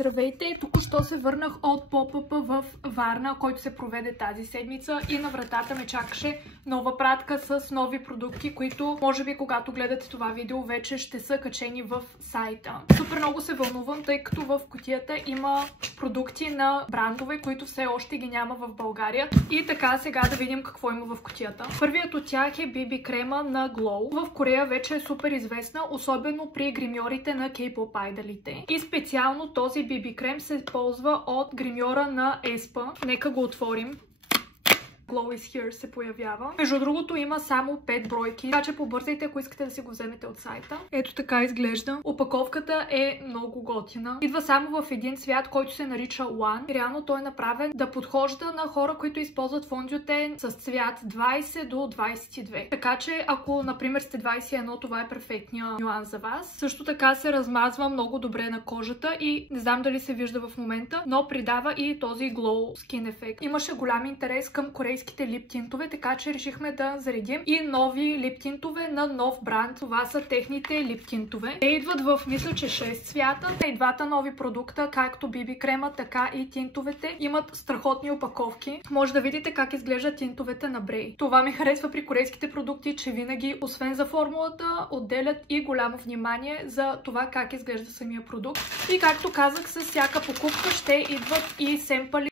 Здравейте! Току-що се върнах от поп-ъпа в Варна, който се проведе тази седмица и на вратата ме чакаше нова пратка с нови продукти, които може би когато гледате това видео вече ще са качени в сайта. Супер много се вълнувам, тъй като в кутията има продукти на брандове, които все още ги няма в България. И така сега да видим какво има в кутията. Първият от тях е BB крема на Glow. В Корея вече е супер известна, особено при гримьорите на K-pop айдолите. И специално този BB крем се ползва от гримьора на aespa. Нека го отворим. Glow is here се появява. Между другото има само 5 бройки, така че побързайте, ако искате да си го вземете от сайта. Ето така изглежда. Опаковката е много готина. Идва само в един цвят, който се нарича One. Реално той е направен да подхожда на хора, които използват фондютен с цвят 20 до 22. Така че ако, например, сте 21, това е перфектният нюанс за вас. Също така се размазва много добре на кожата и не знам дали се вижда в момента, но придава и този glow skin ефект. Имаше голям интерес към корейските лип тинтове, така че решихме да заредим и нови лип тинтове на нов бранд. Това са техните лип тинтове. Те идват в, мисля, че 6 цвята. И двата нови продукта, както BB крема, така и тинтовете, имат страхотни опаковки. Може да видите как изглеждат тинтовете на Брей. Това ми харесва при корейските продукти, че винаги, освен за формулата, отделят и голямо внимание за това как изглежда самия продукт. И както казах, с всяка покупка ще идват и семпали